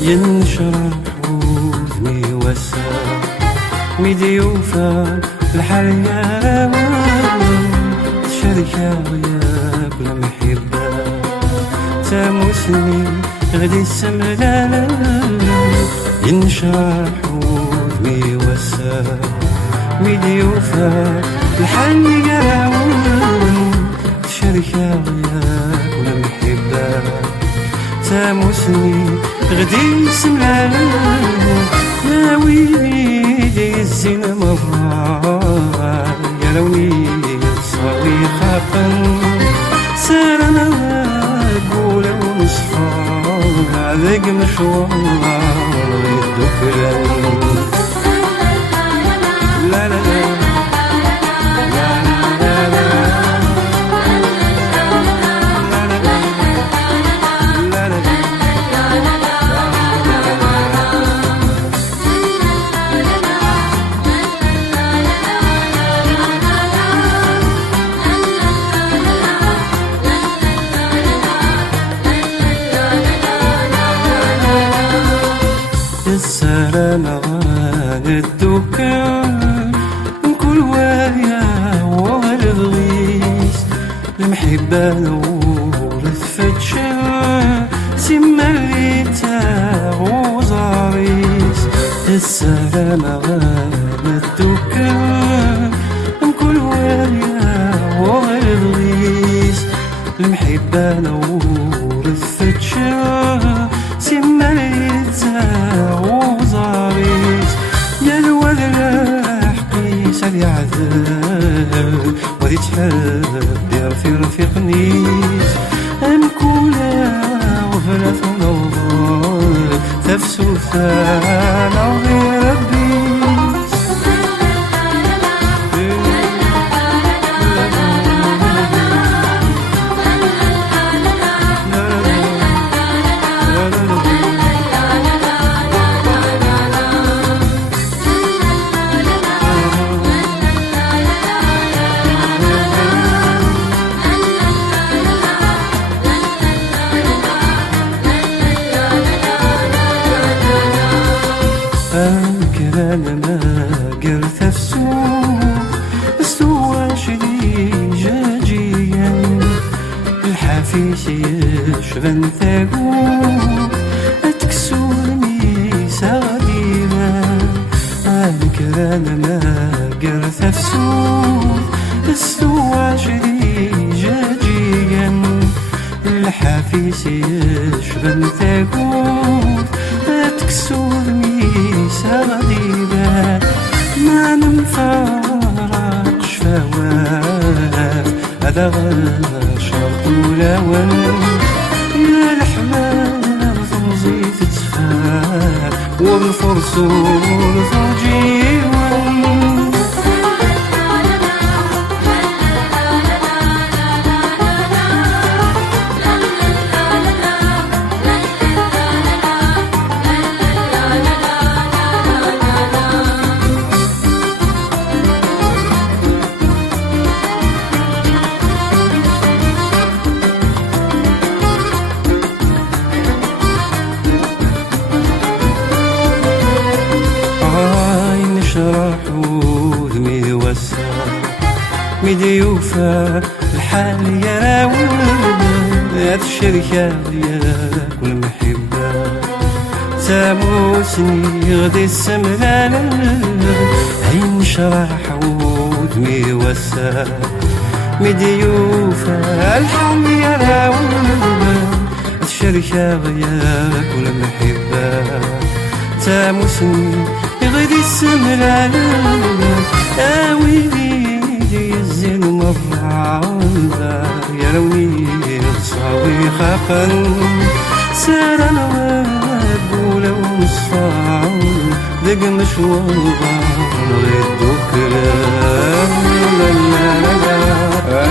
ينشرح وذني وسع مديوفة الحياة شركة ويا كل محبة تاموسني غدي السملة ينشرح وذني وسع مديوفة الحياة شركة ويا كل محبة تاموسني غدي السملة ناوي الزين مرة يا لوني صاوي خاقا سارنا قول ونصفى ذاك مشوار الدكران لا لا لا السلام على الدكان نكون ويا والغيس المحبة نورث فتشا سما ريتا وزاريس السلام على الدكان نكون ويا والغيس المحبة نورث فتشا سما ريتا وزاريس يا الولد حقيس علي عذاب وذي تحب في رفيقنيس أمكولا وفلا ثنوض تفسو ثانا وغير ربيس أنا ما قرت السوق السوى شدي جاجيا الحافيس يشغل ثاقوق أتكسوني سادينا أنا ما قرت السوق السوى شدي جاجيا الحافيس يشغل ثاقوق أتكسوني سغديبا ما نمفرق شفاوات هذا غشرق ولون يا الحمام فوزي تتفار والفرسول فرجيوان شرح وذمي وسع مديوفة الحال يا ولد الشركة يا كل محبة تاموسني غدي السملة عين شرح وذمي وسع مديوفة الحال يا ولد الشركة يا كل محبة تاموسني غدي السملة ويلي الزين مرة يا لوني صاوي خاقا سارنا قول ونصفى ذاك مشوار غير دوكرا لا لا لا لا لا لا لا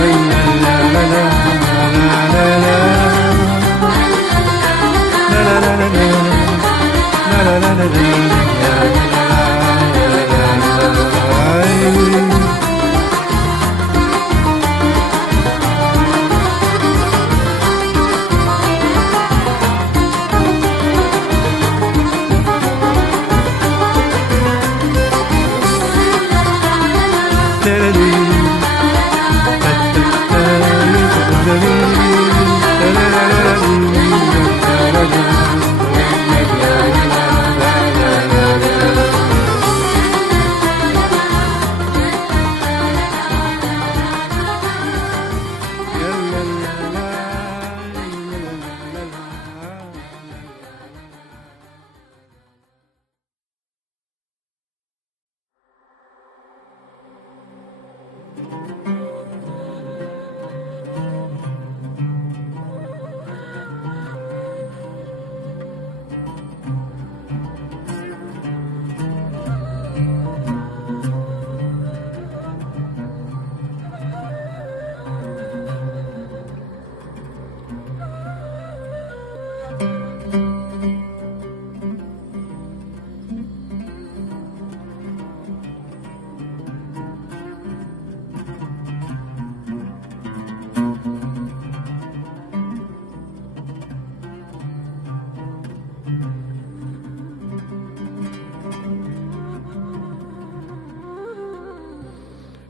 لا لا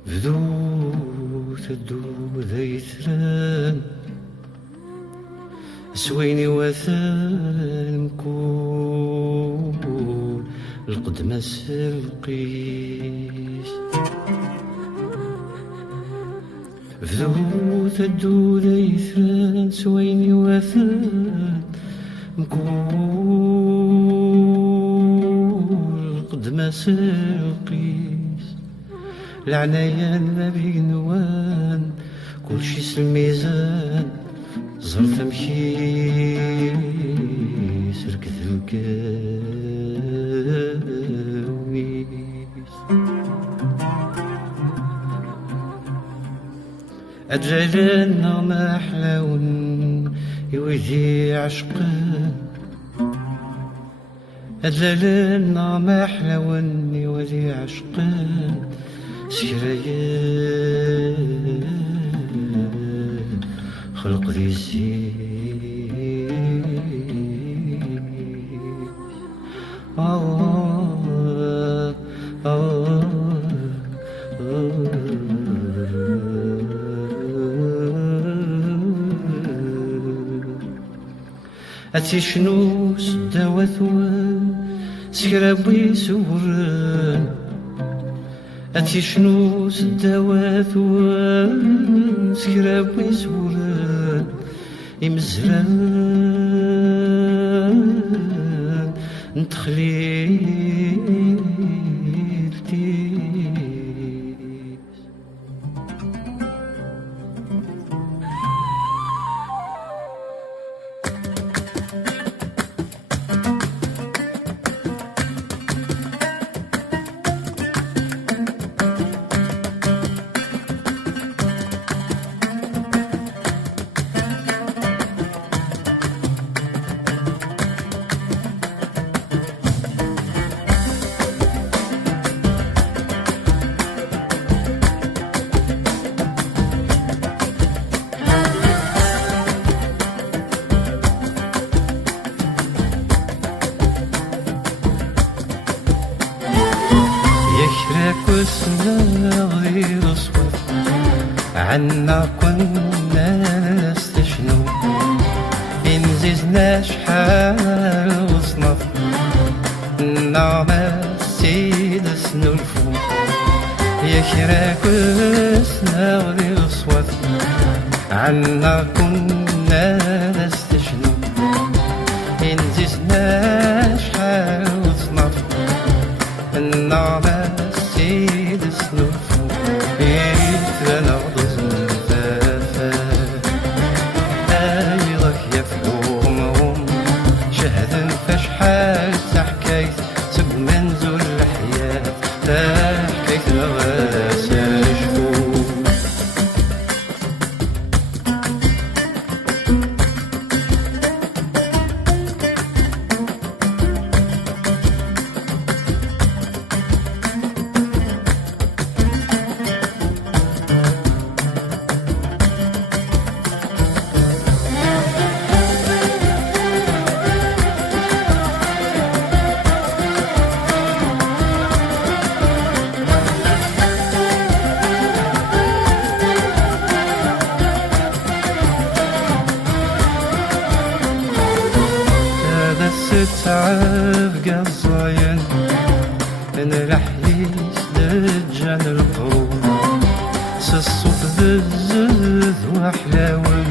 بدو تدو ذيثران سويني وثان مكون القدمة القيس بدو تدو ذيثران سويني وثان مكون القدمة القيس العنايان ما بين نوان كلشي سالميزان زرت مكيس ركث الكاويس أجلنا ما حلاون يوذي عشقان أجلنا ما حلاون يوذي عشقان سكريان خلق ذي الزين الله أتي شنو سدا ثوان سكرابي سوران أتي شنو سدا ثوان سكرابي سوران يمزران نتخليلتي كسنا غير صوت عنا كنا نستشنو إنززنا شحال وصنف نعم السيد سنلفو يا كرا كسنا غير صوت عنا كنا نستشنو إنززنا شحال وصنف نعم السيد سنلفو إيثنا غضزن ثافا أيضك يفلومهم شهدا فشحال تحكيت سب منزل حكايتنا غاس شكون. تعب قصاين نلحيس لجان القوم سالصوت بزز وحلاون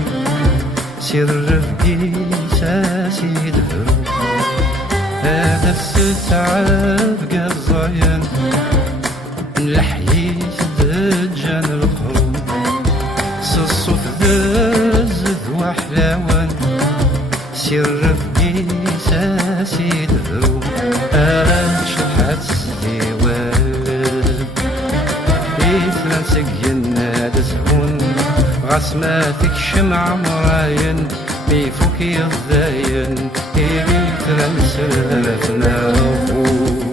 سير رفقي ساسي دهرو. هذا الستعب قصاين نلحيس لجان القوم سالصوت بزز وحلاون سير رفقي ساسي دهرو. شحات سدي والد إثنان سقينا دسهون غاسماتك شمع مراين بيفوك يضاين إثنان سلفنا فوق.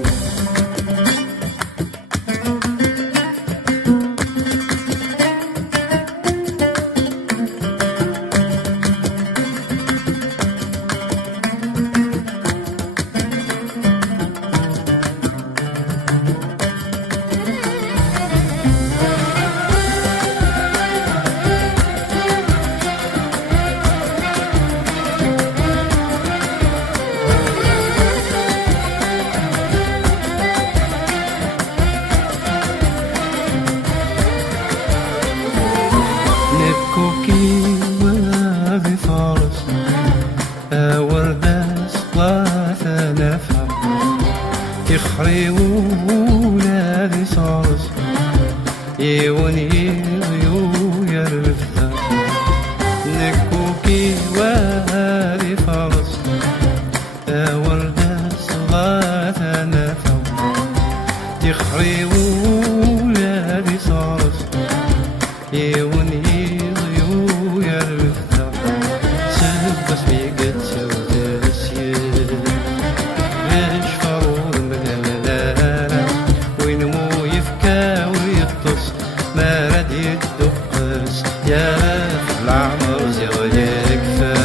يخري ولادي صارس يوني يرفثا نكوكي وادي فارس ورد صغات نفا يخري ولادي صارس يوني يرفثا سبس بيقت سوداسير باش فرور ملالة وين مو يفكا ويطس ما راد يدقس يا في العمر زغ يكفى.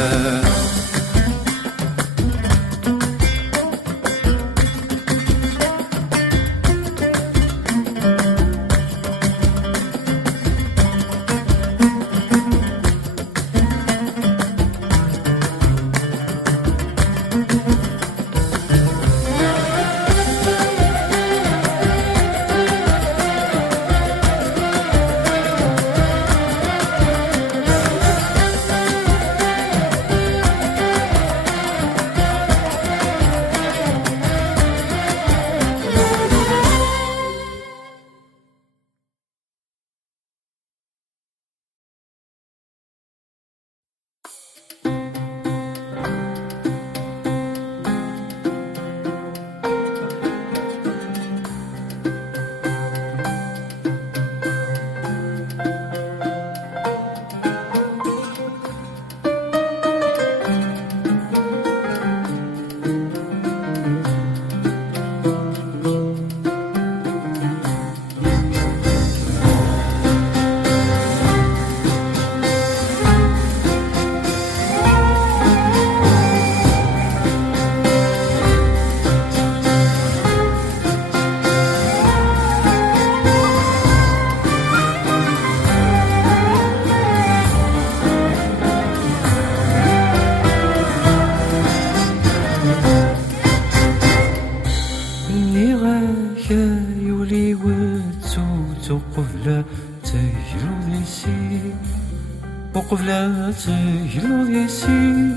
وقفلة تجلو يسي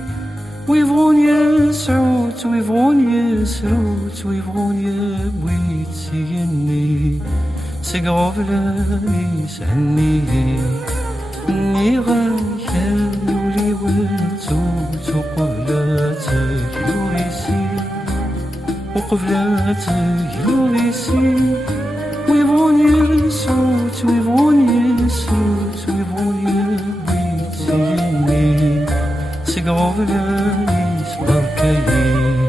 ويبغون يسعوت ويبغون يسروت ويبغون يبويت سيني سقغفلاني سعني ني غايا يولي ولتوت وقفلة تجلو يسي وقفلة تجلو يسي ويبغون يرسعوت ويبغون يسروت ويبغون يبيتيني سيقعوا بلاني صبر كاين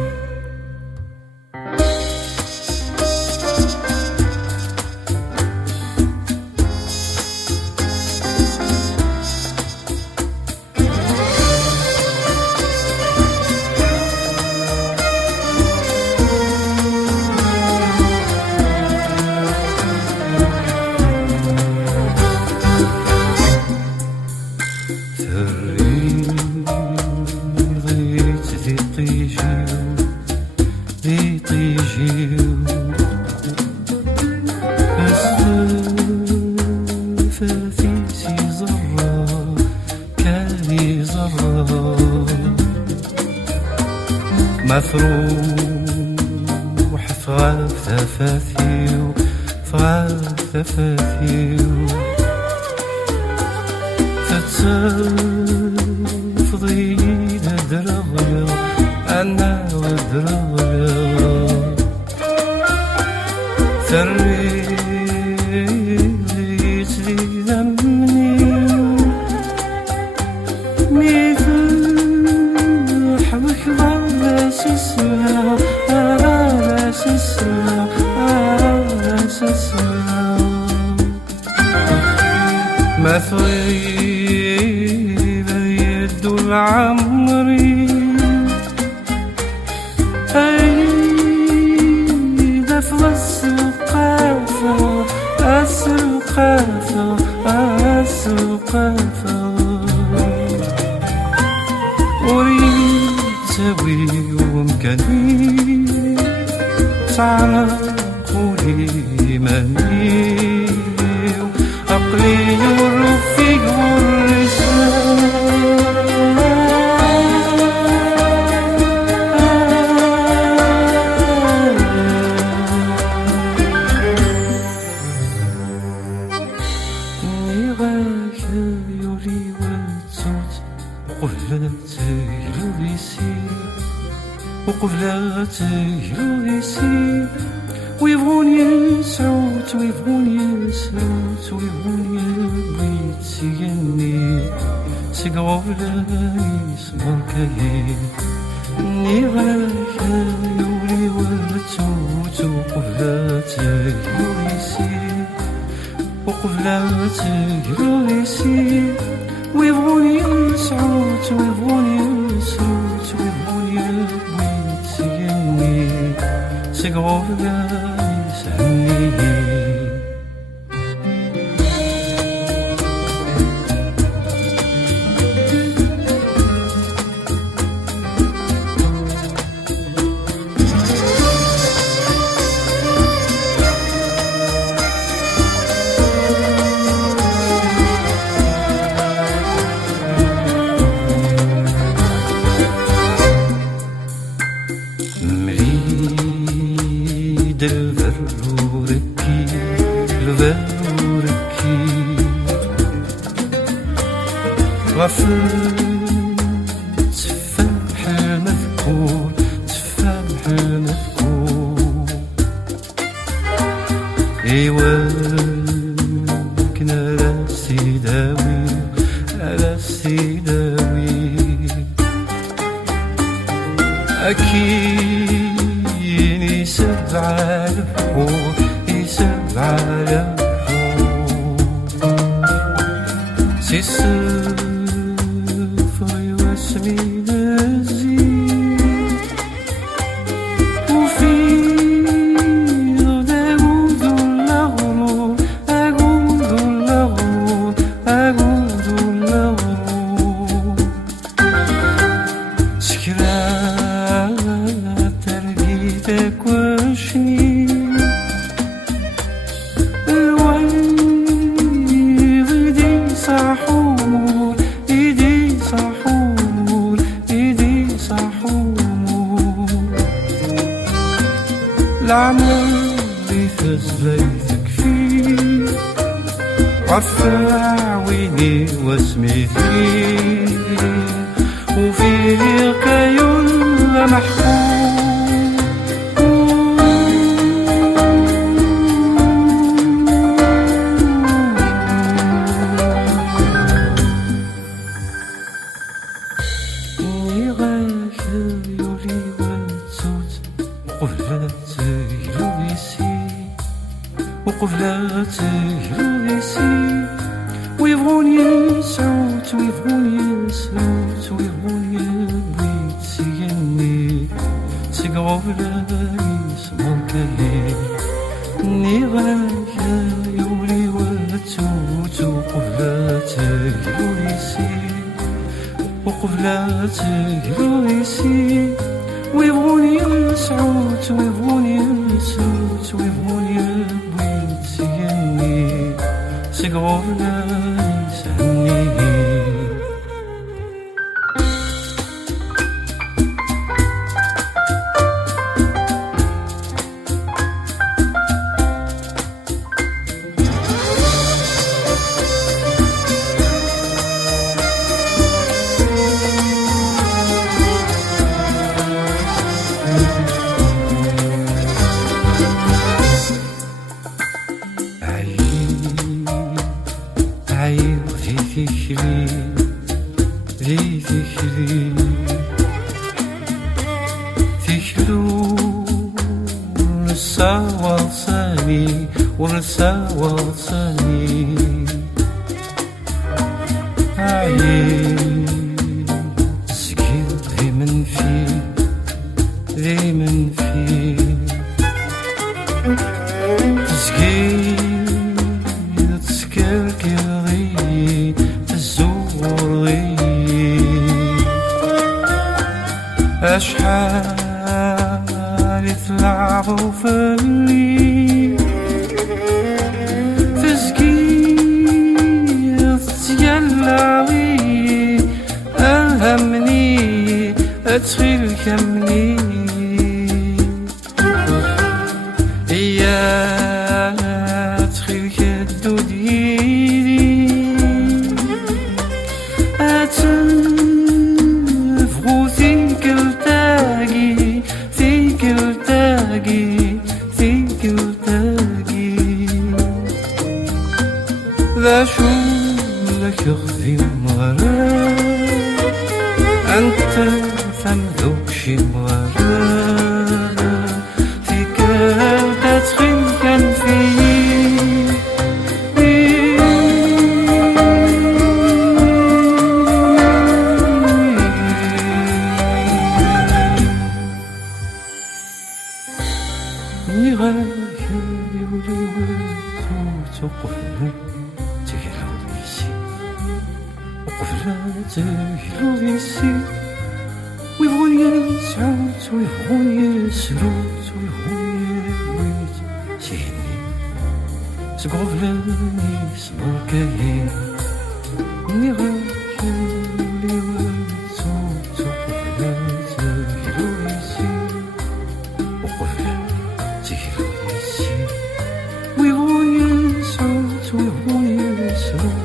مفروح فغاف ثفاثيو فغاف ثفاثيو تتصفضي درغلو أنا ودرغلو ثريت لي ذمني مثل حبك ضلس السماء ضلس السماء ضلس السماء ما ثريب يد العمري دفض السقافة السقافة السقافة أريد سوي ومكاني تعلقولي مني عقلي والرفيق وقبلاتي يلويسي ويبغون يسعوت ويبغون يسعوت ويبغون يبيتيني سيقعوا بلاني صبر كاين ني غايا يولي والتوت وقبلاتي يلويسي وقبلاتي يلويسي ويبغون يسعوت ويبغون يسعوت ويبغون يبيتيني سيقعوا بلاني سعني الفروركي الفروركي غفل تفاح المذكور تفاح المذكور ايوا كنا راسي داوي راسي داوي اكيد يسبع البحور يسبع البحور سي الصفر واسمي نزيد وفي أقود الأغرور أقود الأغرور أقود الأغرور سكرات ترقيتك وشني الويل ايدي صحول ايدي صحول ايدي صحول العمر اللي فاز ليتك فيه رفع ويني واسمي فيه وفيه كيل محكوم وقبلة تجريسي ويبغون يسعوت ويبغون يسعوت ويبغون يبغيت سيني سيقرب لا يسمعك لي نيغايا يولي وتوت وقبلة تجريسي وقبلة تجريسي ويبغون يسعوت ويبغون يسعوت ويبغون يبغيت سيني سيقرب لا يسعني عيب في فكري في فكري فكرو نسا وصاني ونسا وصاني عيب سكين ذي من في ذي من في تسكين تسكركي تزوري أشحال تلعبوا في الليل تسكين تتيلاوي ألهمني أتخيل كمني ذا شو لك يخفي مغرى أنت فمذوق شي مغرى فيك تدخل كان فيه نغاك يولي وتوقفنا وقفلة تجريسي ويبغون يسعوت ويبغون يسروت ويبغون يبغيت سيني سقفلة يسمر كاين نغاك يولي وتوت وقفلة تجريسي وقفلة تجريسي ويبغون يسعوت ويبغون يسروت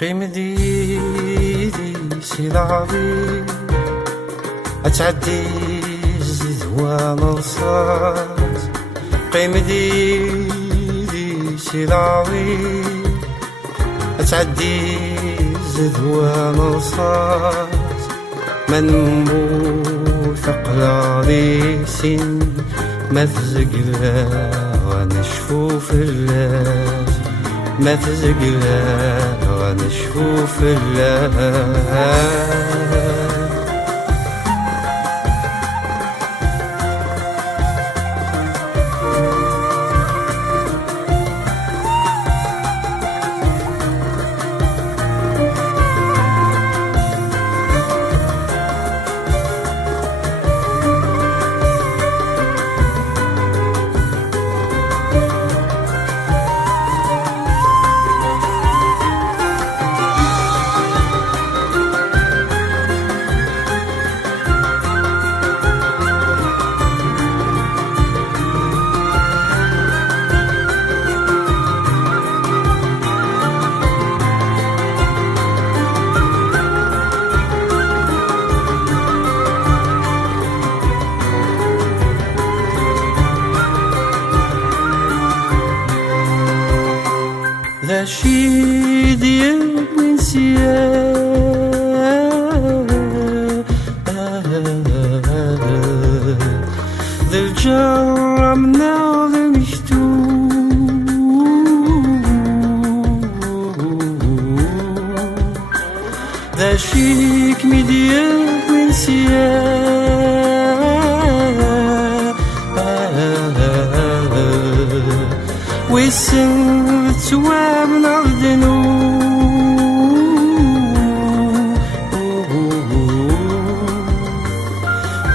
قيم ديدي سي العظيم أتعدي زيد ونصاص قيم ديدي سي العظيم أتعدي زيد ونصاص من موثق لي سن ما تزقلا ونشفو في اللاس ما تزقلا نشوف الله. ذا شي ديال نسيان ذا الجرة منا ذا مكتوب ذا شي كمي ديال نسيان ويسن تواب نعدنو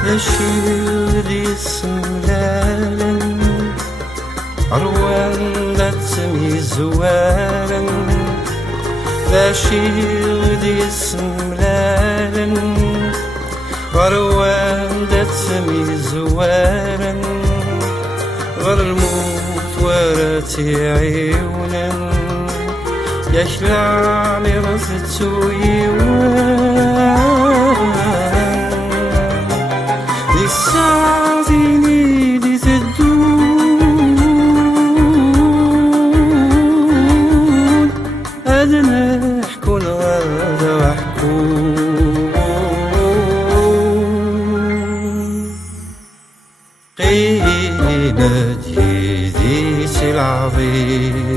يشير دي سملالا عروان لا تسمي زوالا يشير دي سملالا عروان لا تسمي زوالا غير الموت وراتي عيونا يخلع مرثتو يوان لساعتيني دي تدون أدنى حكون غادا وحكون قيمتي ذيك العظيم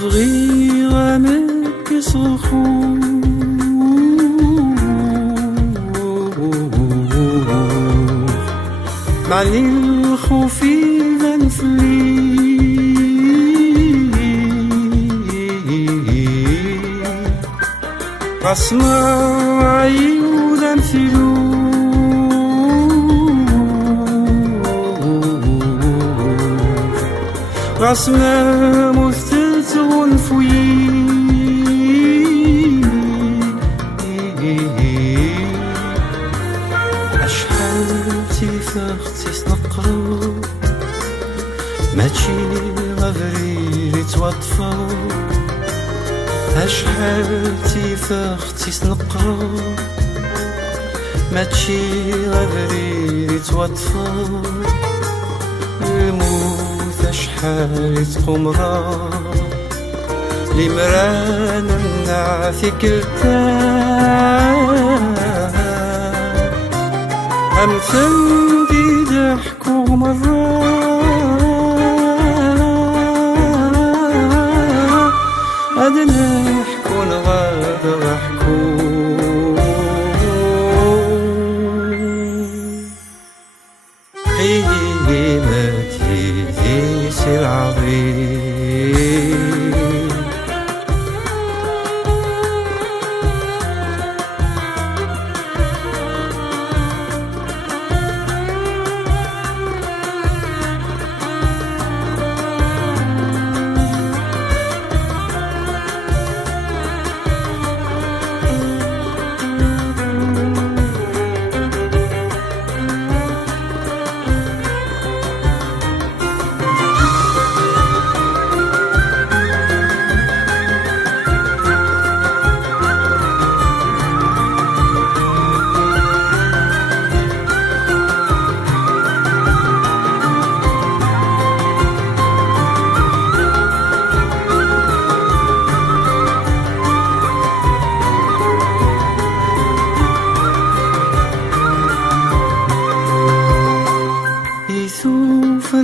صغيرة مكسخو معني الخوفي غنفلي غسمع عيود انفلو غسمع مفتت غنفوي تيفاختيس نقرو ماشي غفريري توطفو أشحال تيفاختيس نقرو ماشي غفريري توطفو الموت أشحال تقمرا لمران منع في كرتان أمثل دي ضحكو مرة أدنى حكون غاد ضحكو قيمتي ذيك العظيم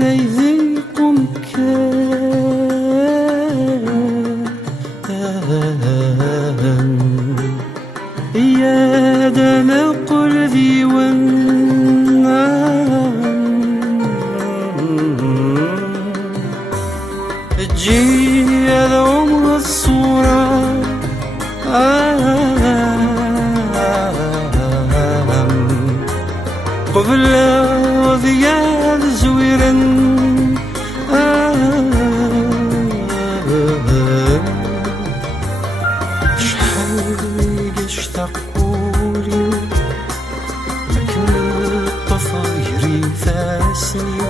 يذيق مكان يا دنا قلبي تجيني هذا عمر الصورة قبل وضياء زويرا شحال اشتاقولي لكن الطفاير فاسني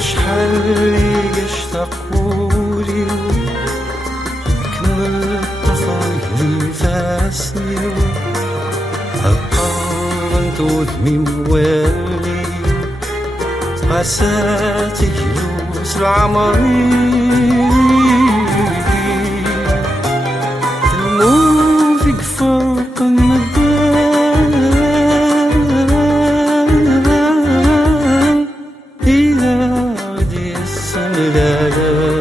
شحال اشتاقولي لكن الطفاير فاسني القلب وذمي موالي قاساتي يلوس العمري تلموذك فوق المدان إذا غدي السنلالة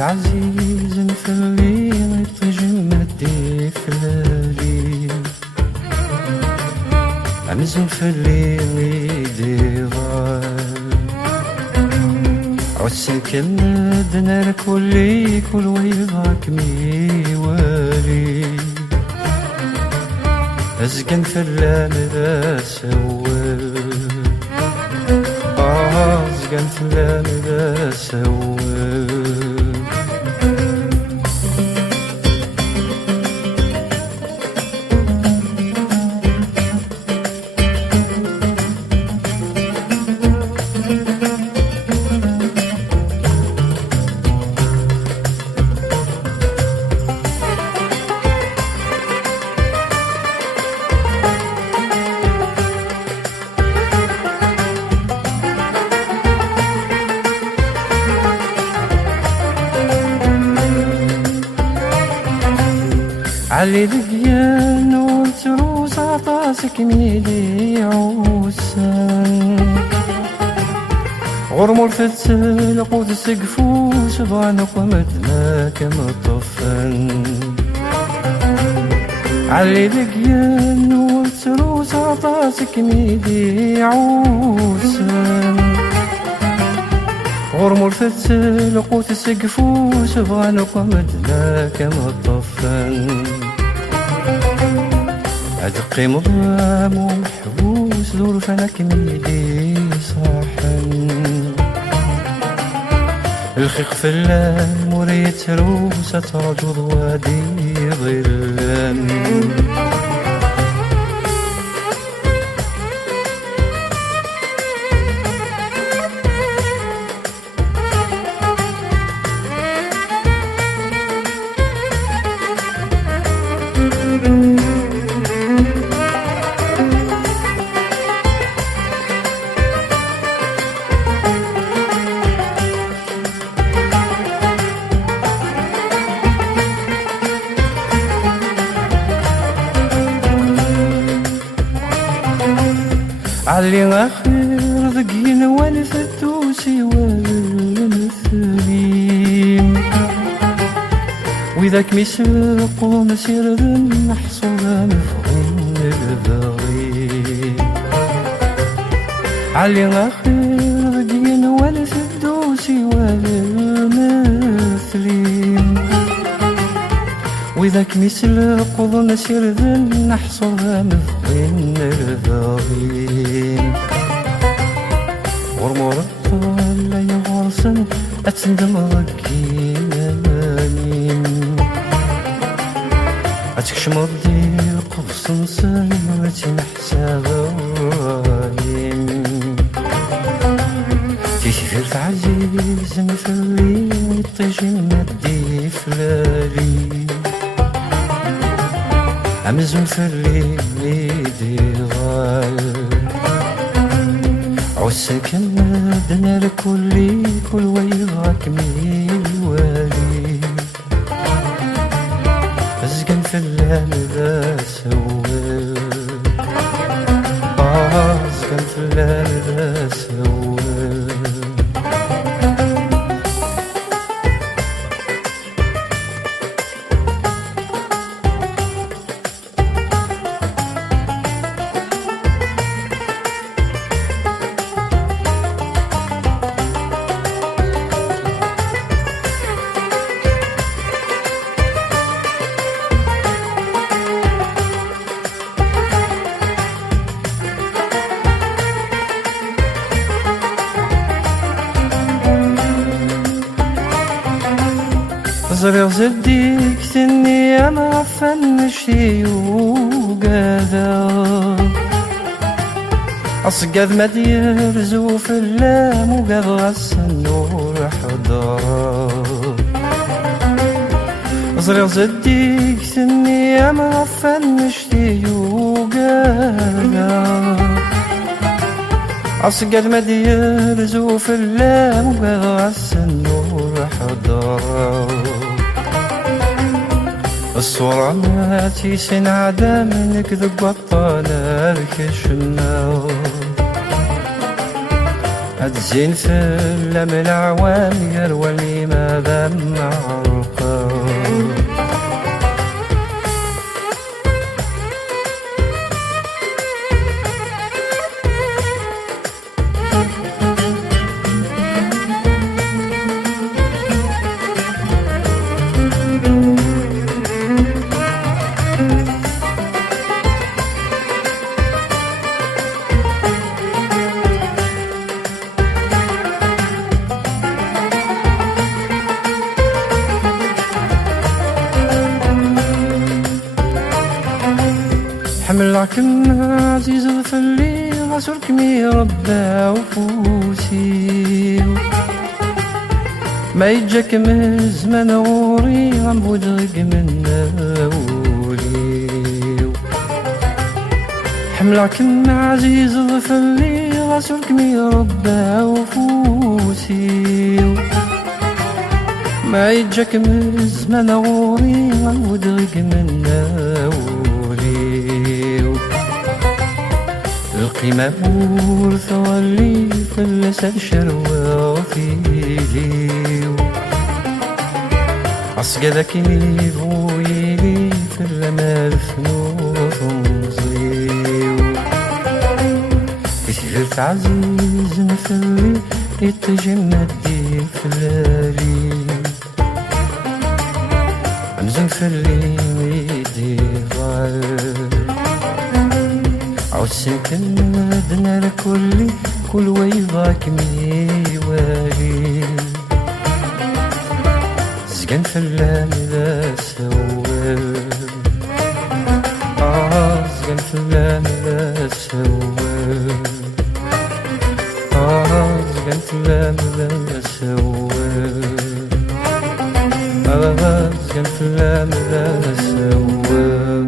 عزيز في الليل تجمد في الليل عمزم في الليل يديغال عسى كمد نار كل ويضاك ميوالي أزقن في اللام ذا سوال أزقن في اللام ذا سوال علي ديان والتروس عطاسك ميلي عوسان غرمور فتسل قوت السقفوس بغانق ومدنا كما طفن علي ديان والتروس عطاسك ميلي عوسان غرمور فتسل قوت السقفوس بغانق ومدنا كما طفن أدقي مظلام ومحبوس ظروف أنا كميلي صاحن الخيخ في اللام وريت روسة ترجض وادي ظلام علي اخر ذقين والفتوسي والمثلين وإذاك ميسرقو مسير ذن محصولا مفهوم البغي علي اخر ذقين والفتوسي والمثلين وإذاك ميسرقو مسير ذن محصولا مفهوم البغي غرمور الطالة يغرسن أتندم ضكين أمانين أتكشم الضيق وصنصن وتنحساب الرايم تيسير في عزيز مثلي ويطيجي مدي فلالي أمزم فلي ليدي غال عسك مدنا لكلي كل ويضاك ميوالي أزقن في اللام ذا سوال أزقن في اللام ذا سوال زريغ زديك ثني أما فنشي وقاذا أصقاذ ما ديرزو في اللام وقاذ غسن والحضار زريغ زديك ثني أما فنشي وقاذا أصقاذ ما ديرزو في اللام وقاذ غسن والحضار الصورة ما تيسن عدم نكذب بطالة الكشنا هتزين في اللم العوام يروى لي ماذا معرقا حملك عزيز الفلي غسرك مي ربا وفوسي ما يجاك من زمان غوري غنبود غيك من ناولي حملك عزيز الفلي غسرك مي ربا وفوسي ما يجاك من زمان غوري غنبود غيك من ناولي القيمة بورث ولي فلس الشروى فيدي عصق ذاك يبويلي في الأمال فنوث مزيو يسير عزيز نفلي يتجمد دي فلالي أمزن فلي ويدي غال عسك مدنا لكلي كل ويضاك ميوالي زقن في اللام ذا سوال زقن في اللام ذا سوال زقن في اللام ذا سوال زقن في اللام ذا سوال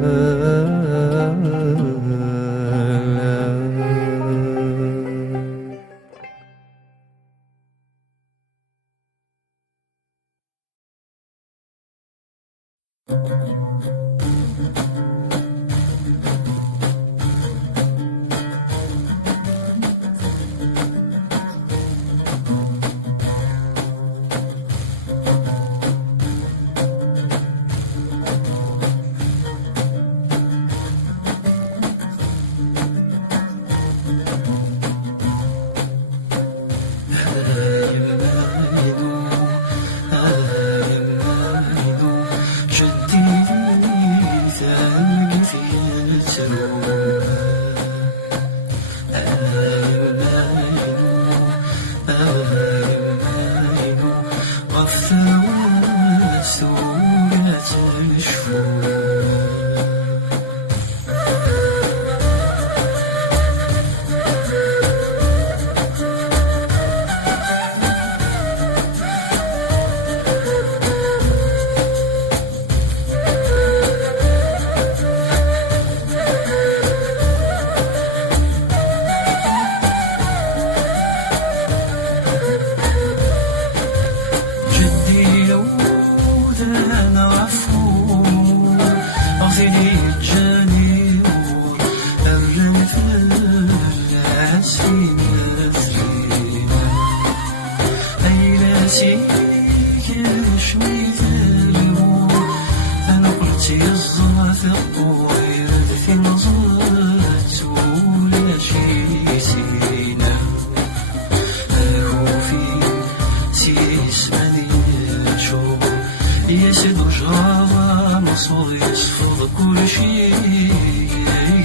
يصفض كل شيء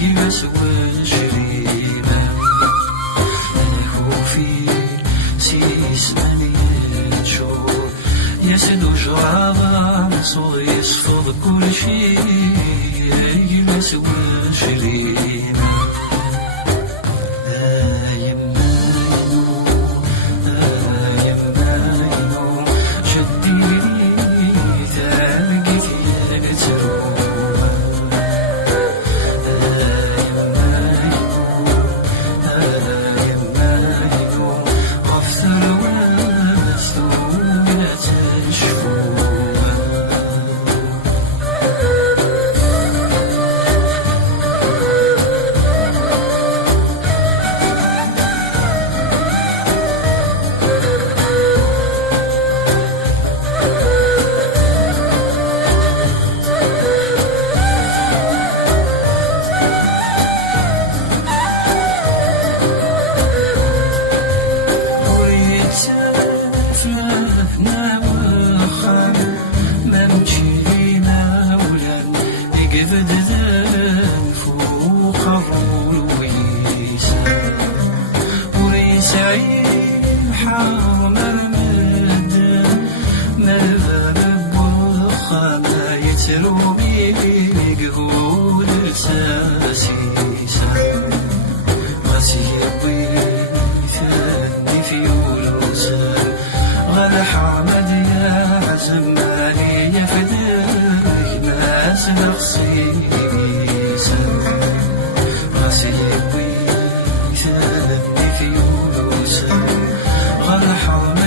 يسوى شريمة خوفي سيس مليان شور يسد جرابة مصور يصفض كل شيء يسوى شريمة غلا حرمة